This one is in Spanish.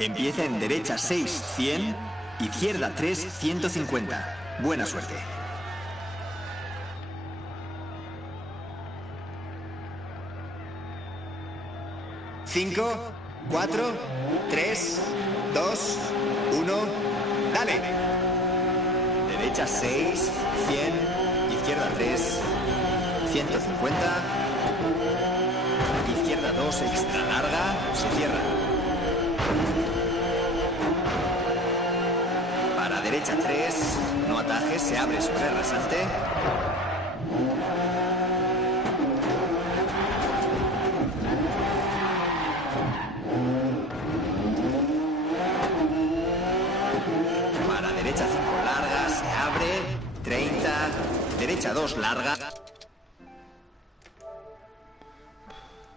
Empieza en derecha 6, 100, izquierda 3, 150. Buena suerte. Cinco, 4, 3, 2, 1, dale. Derecha 6, 100, izquierda 3, 150. Izquierda 2, extra larga, se cierra. Para derecha 3, no atajes, se abre sobre rasante. Para derecha 5 larga, se abre, 30, derecha 2 larga.